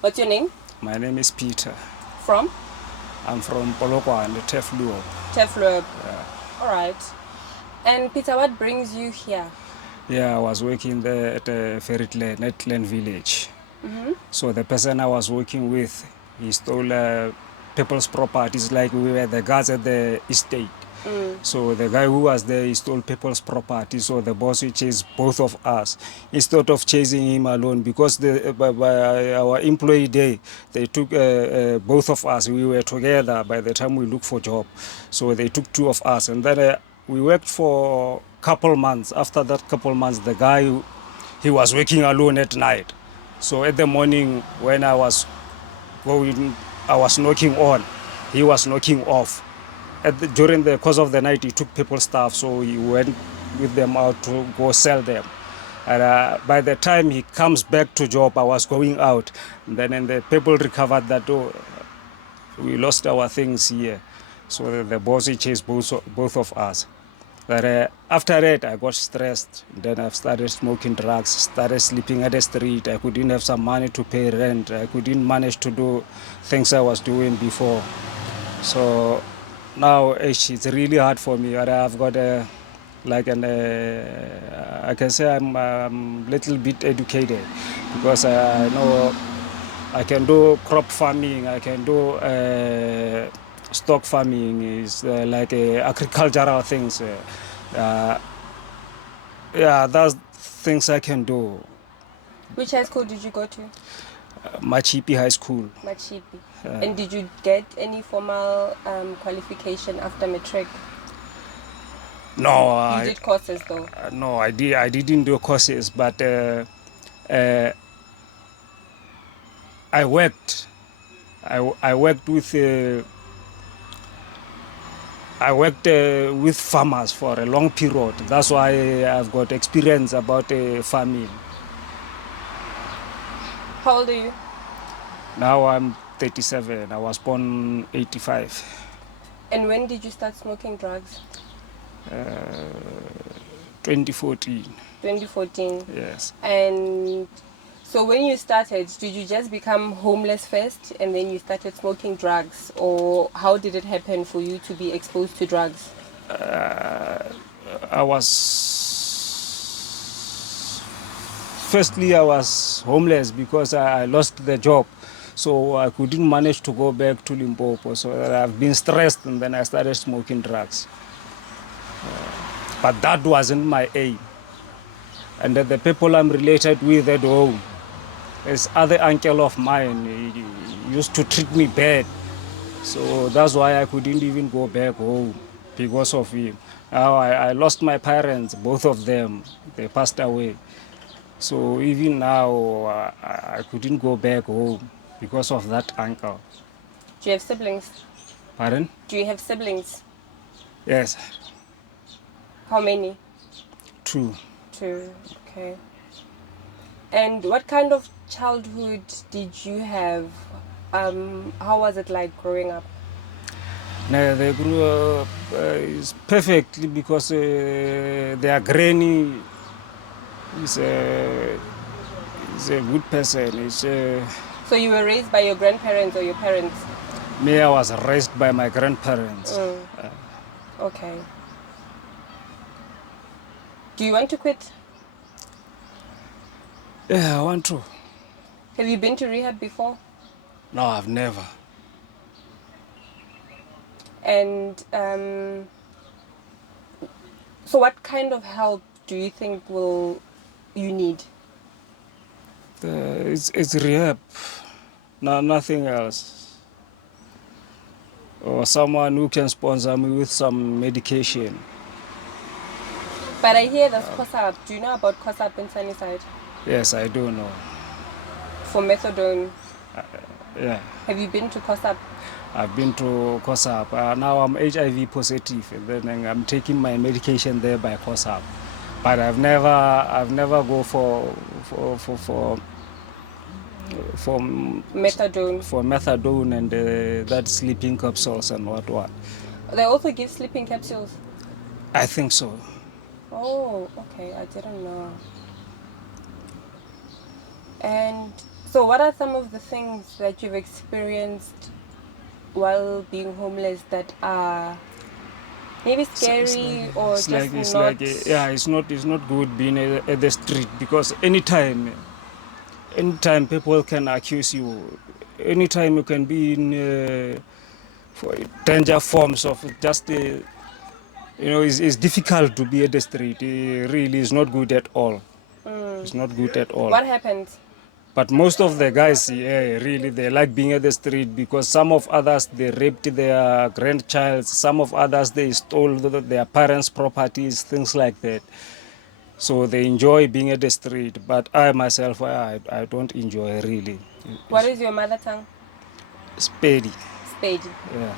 What's your name? My name is Peter. From? I'm from Polokwane, Turfloop. Turfloop. Yeah. All right. And Peter, what brings you here? Yeah, I was working there at a Netland village. So the person I was working with, he stole people's properties, like we were the guards at the estate. So the guy who was there, he stole people's property. So the boss will chase both of us instead of chasing him alone, because by our employee day, they took both of us. We were together by the time we looked for job. So they took two of us, and then we worked for a couple months. After that couple months, the guy, he was working alone at night. So at the morning when I was knocking on, he was knocking off. During the course of the night, he took people's stuff, so he went with them out to go sell them. And by the time he comes back to job, I was going out. And the people recovered that, oh, we lost our things here. So the boss, he chased both of us. But after that, I got stressed. Then I started smoking drugs, started sleeping at the street. I couldn't have some money to pay rent. I couldn't manage to do things I was doing before. So now it's really hard for me. I've got I can say I'm a little bit educated, because I know I can do crop farming, I can do stock farming, is like agricultural things. Yeah, that's things I can do. Which high school did you go to? Machipi High School. Machipi. And did you get any formal qualification after matric? No, You did courses though. No, I didn't do courses, but I worked. I worked with. I worked with farmers for a long period. That's why I've got experience about farming. How old are you? Now I'm 37. I was born 85. And when did you start smoking drugs? 2014. 2014. Yes. And so when you started, did you just become homeless first and then you started smoking drugs? Or how did it happen for you to be exposed to drugs? Firstly, I was homeless because I lost the job. So I couldn't manage to go back to Limpopo. So I've been stressed, and then I started smoking drugs. But that wasn't my aim. And the people I'm related with at home, this other uncle of mine, he used to treat me bad. So that's why I couldn't even go back home, because of him. Now I lost my parents, both of them. They passed away. So even now, I couldn't go back home because of that uncle. Do you have siblings? Pardon? Do you have siblings? Yes. How many? 2. 2, okay. And what kind of childhood did you have? How was it like growing up? No, they grew up perfectly, because their granny is a good person. So you were raised by your grandparents or your parents? Me, I was raised by my grandparents. Okay. Do you want to quit? Yeah, I want to. Have you been to rehab before? No, I've never. And so what kind of help do you think you need? It's rehab, no, nothing else. Or someone who can sponsor me with some medication. But I hear there's COSAP. Do you know about COSAP in Sunnyside? Yes, I do know. For methadone. Yeah. Have you been to COSAP? I've been to COSAP. Now I'm HIV positive, and then I'm taking my medication there by COSAP. But I've never go for methadone. For methadone and that sleeping capsules and what. They also give sleeping capsules? I think so. Oh, okay. I didn't know. And so So what are some of the things that you've experienced while being homeless that are maybe scary or just not? It's not good being at the street, because anytime people can accuse you. Anytime you can be in for danger forms of just it's difficult to be at the street. It really is not good at all. It's not good at all. What happened? But most of the guys, really, they like being at the street, because some of others, they raped their grandchild. Some of others, they stole their parents' properties, things like that. So they enjoy being at the street. But I myself, I don't enjoy, really. What is your mother tongue? Spady. Spady. Yeah.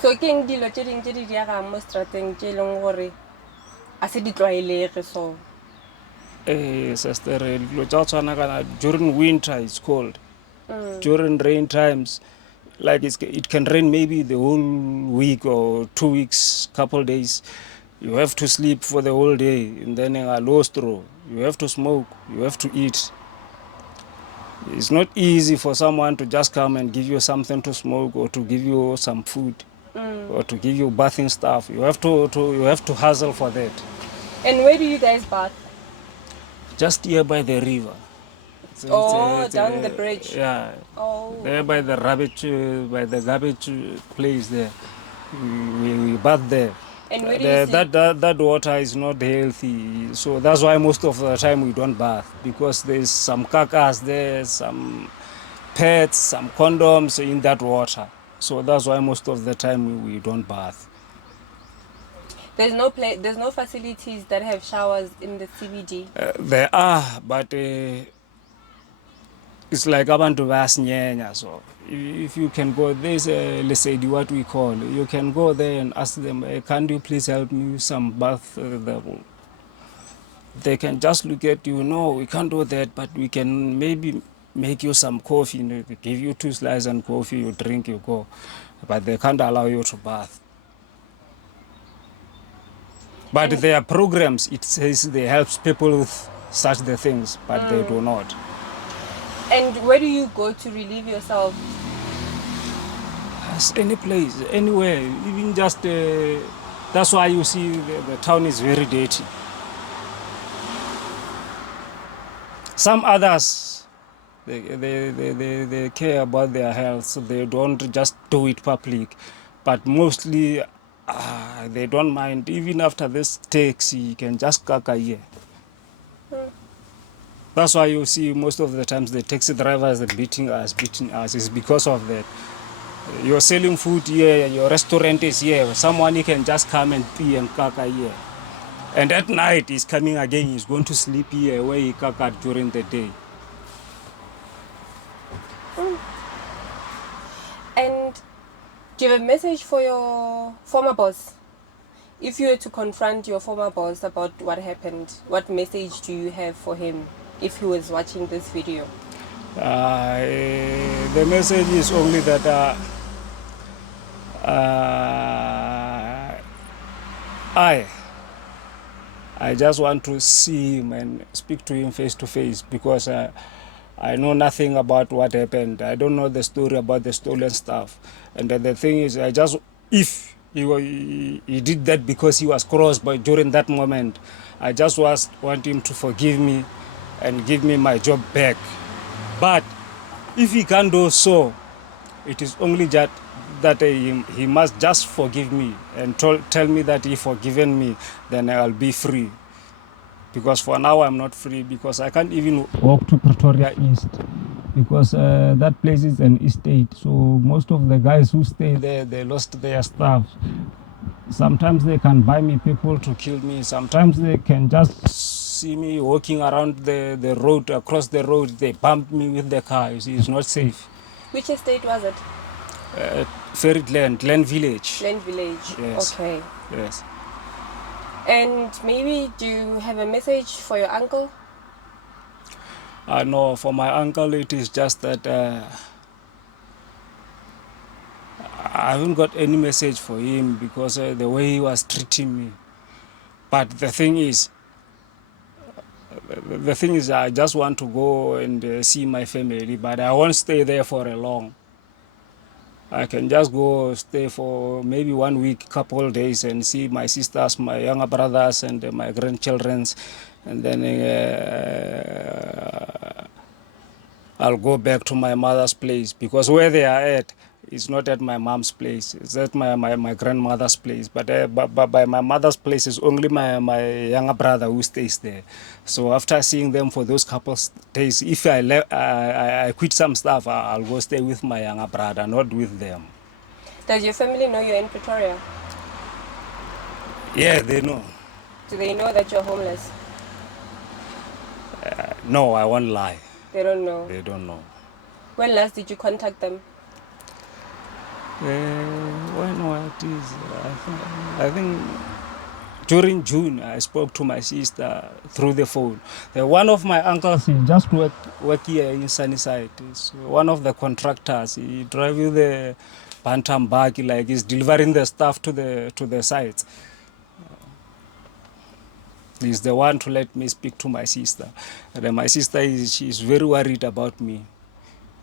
So ke dilo tse ding tse di diagang mo strateng tse leng gore a se di tlwaelege so. Sister, during winter it's cold. During rain times, like it can rain maybe the whole week or 2 weeks, couple days. You have to sleep for the whole day, and then a low straw. You have to smoke. You have to eat. It's not easy for someone to just come and give you something to smoke, or to give you some food, or to give you bathing stuff. You have to hustle for that. And where do you guys bath? Just here by the river. Down the bridge. Yeah. Oh. There by the garbage place there. We bath there. And where do you sleep? That water is not healthy, so that's why most of the time we don't bath, because there's some carcass there, some pets, some condoms in that water. So that's why most of the time we don't bath. There's no facilities that have showers in the CBD. There are, but it's like abantu basinyenya. So if you can go, there's let's say what we call, you can go there and ask them, can you please help me with some bath? They can just look at you. No, we can't do that, but we can maybe make you some coffee. Give you 2 slices and coffee, you drink, you go. But they can't allow you to bath. But there are programs, it says they help people with such the things, but they do not. And where do you go to relieve yourself? Any place, anywhere, even just, that's why you see the town is very dirty. Some others, they care about their health, so they don't just do it public. But mostly, they don't mind. Even after this taxi, you can just kaka here. That's why you see most of the times the taxi drivers are beating us. It's because of that. You're selling food here, your restaurant is here. Someone can just come and pee and kaka here. And at night he's coming again, he's going to sleep here where he kaka during the day. And do you have a message for your former boss? If you were to confront your former boss about what happened, what message do you have for him if he was watching this video? The message is only that I just want to see him and speak to him face to face, because I know nothing about what happened. I don't know the story about the stolen stuff. And the thing is, if he did that because he was crossed, but during that moment, I just want him to forgive me and give me my job back. But if he can't do so, it is only that he must just forgive me and tell me that he forgiven me, then I'll be free. Because for now I'm not free, because I can't even walk to Pretoria East, because that place is an estate. So most of the guys who stay there, they lost their stuff. Sometimes they can buy me people to kill me. Sometimes they can just see me walking around the road, across the road, they bump me with the car. You see, it's not safe. Which estate was it? Land Village. Land Village. Yes. Okay. Yes. And maybe do you have a message for your uncle? No, for my uncle it is just that I haven't got any message for him, because the way he was treating me. But the thing is, the thing is, I just want to go and see my family, but I won't stay there for a long. I can just go stay for maybe 1 week, couple of days, and see my sisters, my younger brothers, and my grandchildrens, and then I'll go back to my mother's place, because where they are at is not at my mom's place. It's at my grandmother's place. But by my mother's place is only my younger brother who stays there. So after seeing them for those couple of days, if I quit some stuff, I'll go stay with my younger brother, not with them. Does your family know you're in Pretoria? Yeah, they know. Do they know that you're homeless? No, I won't lie. They don't know. They don't know. When last did you contact them? When was this? I think during June, I spoke to my sister through the phone. One of my uncles just work here in Sunnyside. He's one of the contractors. He drives you the bantam bag, like he's delivering the stuff to the sites. He's the one to let me speak to my sister. And my sister she's very worried about me.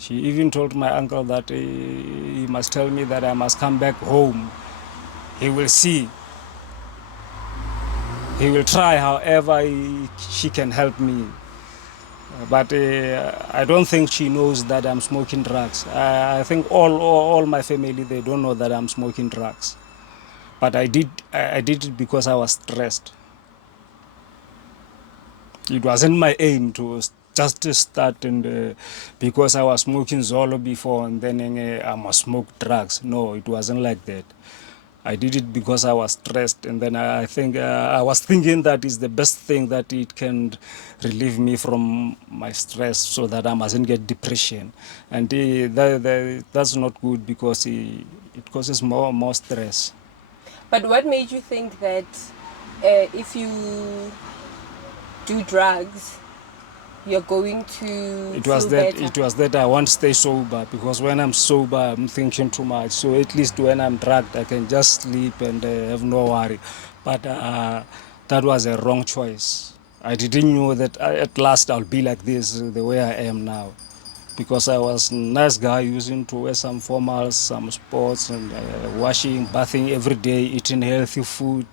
She even told my uncle that he must tell me that I must come back home. He will see. He will try however she can help me. But I don't think she knows that I'm smoking drugs. I think all my family, they don't know that I'm smoking drugs. But I did it because I was stressed. It wasn't my aim to just start and because I was smoking Zolo before and then I must smoke drugs. No, it wasn't like that. I did it because I was stressed, and then I think I was thinking that is the best thing, that it can relieve me from my stress so that I mustn't get depression. And that's not good, because it causes more stress. But what made you think that if you do drugs, you're going to It was that I want to stay sober, because when I'm sober, I'm thinking too much. So at least when I'm drugged, I can just sleep and have no worry. But that was a wrong choice. I didn't know that at last I'll be like this, the way I am now. Because I was a nice guy, using to wear some formals, some sports, and washing, bathing every day, eating healthy food.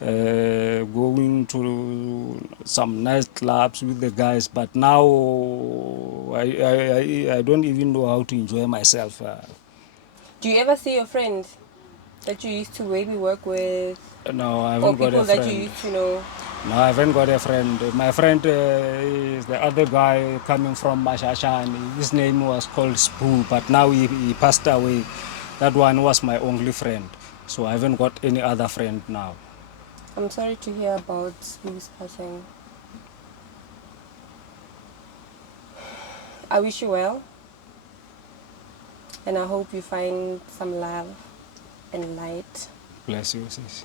Going to some nice clubs with the guys, but now I don't even know how to enjoy myself. Do you ever see your friend that you used to maybe work with? No, I Or haven't got people a that friend. you used to know? No, I haven't got a friend. My friend is the other guy coming from Mashashani. His name was called Spoo, but now he passed away. That one was my only friend. So I haven't got any other friend now. I'm sorry to hear about Spoo's passing. I wish you well, and I hope you find some love and light. Bless you, sis.